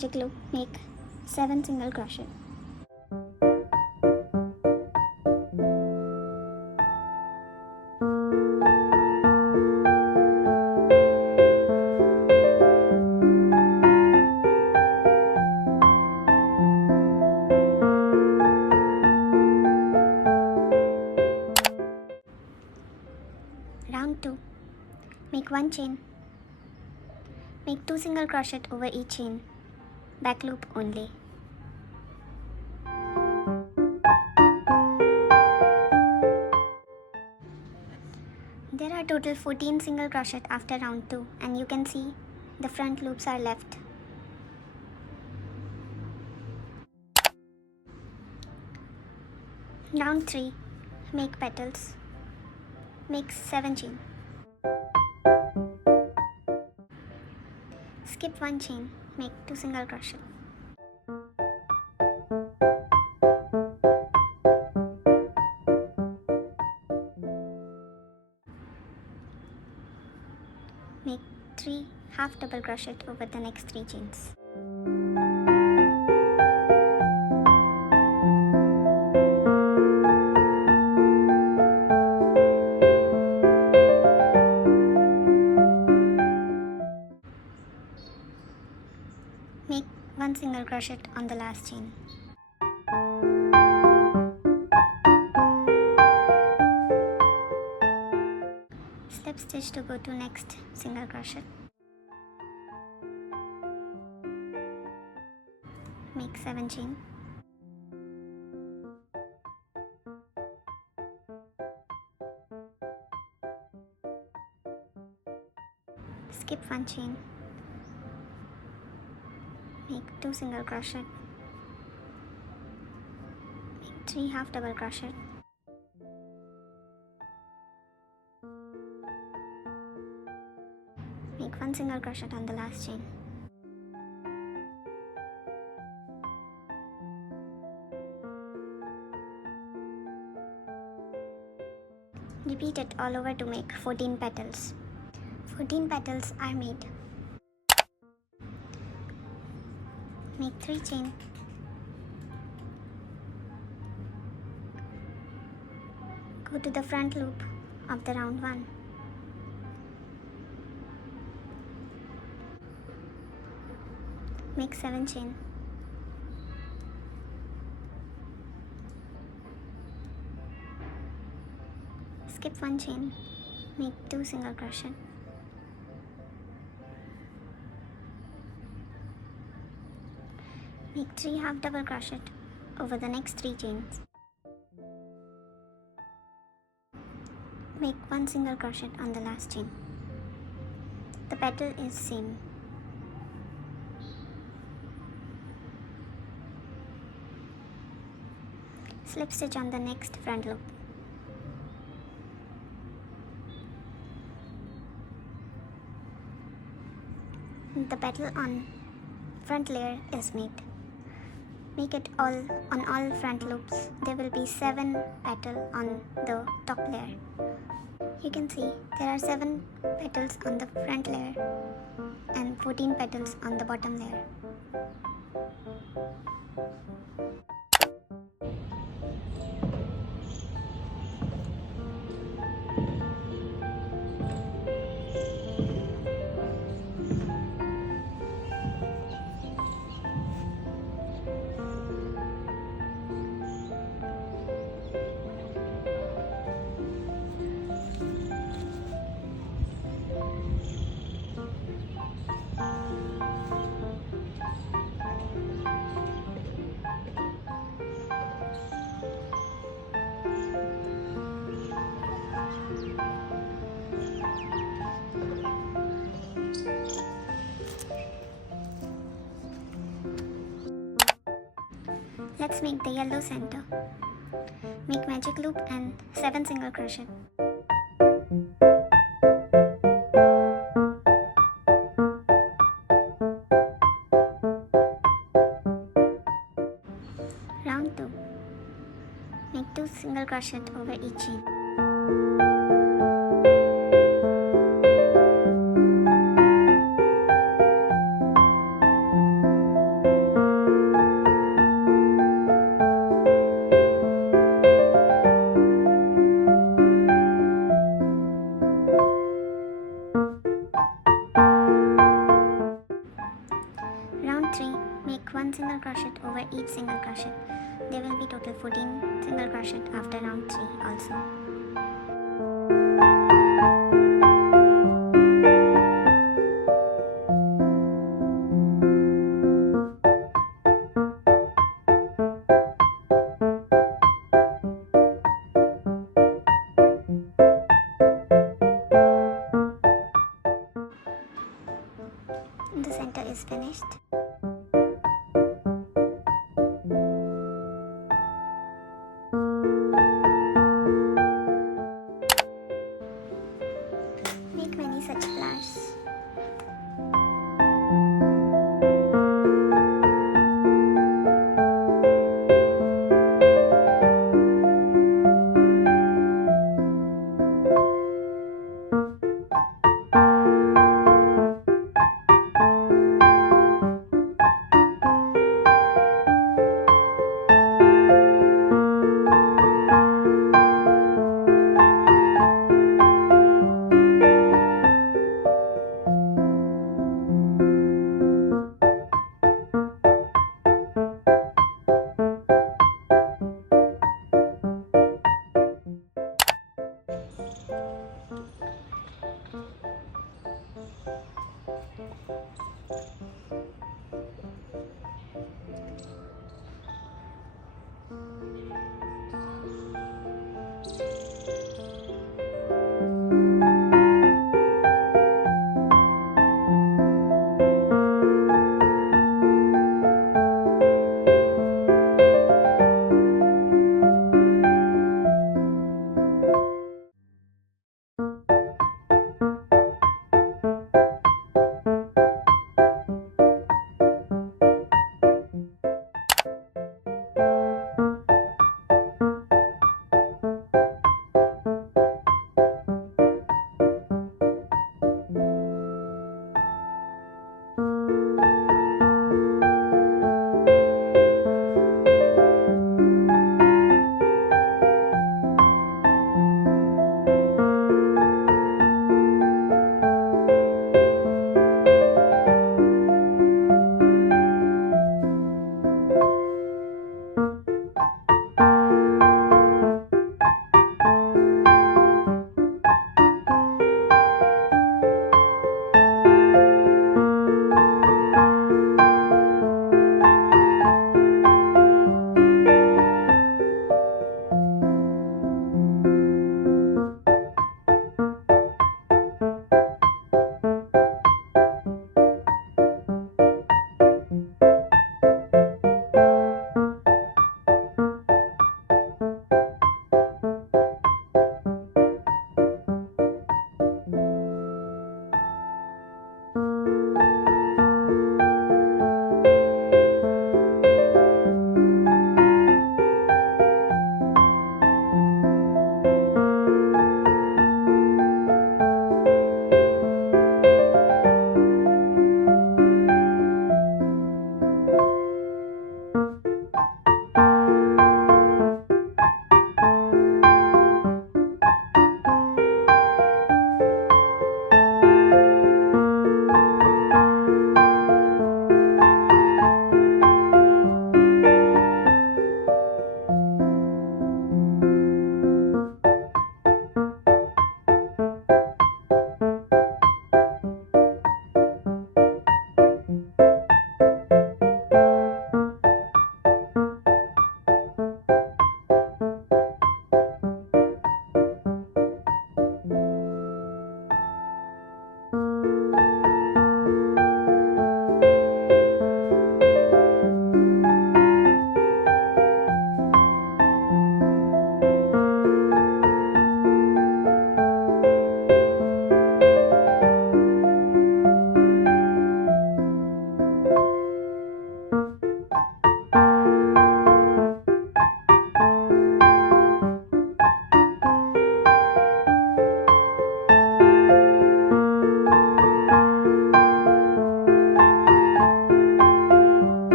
magic loop, make 7 single crochet. Round 2. Make 1 chain. Make 2 single crochet over each chain. Back loop only. There are total 14 single crochet after round 2, and you can see the front loops are left. Round 3. Make petals. Make 7 chain. Skip 1 chain, make 2 single crochet. Make 3 half double crochet over the next 3 chains. Make 1 single crochet on the last chain. Slip stitch to go to next single crochet. Make 7 chain. Skip 1 chain. Make 2 single crochet. Make 3 half double crochet. Make 1 single crochet on the last chain. Repeat it all over to make 14 petals. 14 petals are made. Make 3 chain. Go to the front loop of the round 1. Make 7 chain. Skip 1 chain. Make 2 single crochet. Make 3 half double crochet over the next 3 chains. Make 1 single crochet on the last chain. The petal is same. Slip stitch on the next front loop. The petal on front layer is made. Make it all on all front loops. There will be 7 petals on the top layer. You can see there are 7 petals on the front layer and 14 petals on the bottom layer. Let's make the yellow center. Make magic loop and 7 single crochet. Round 2. Make 2 single crochet over each chain. make 1 single crochet over each single crochet. There will be total 14 single crochet after round 3 also. The center is finished. Make many such flowers.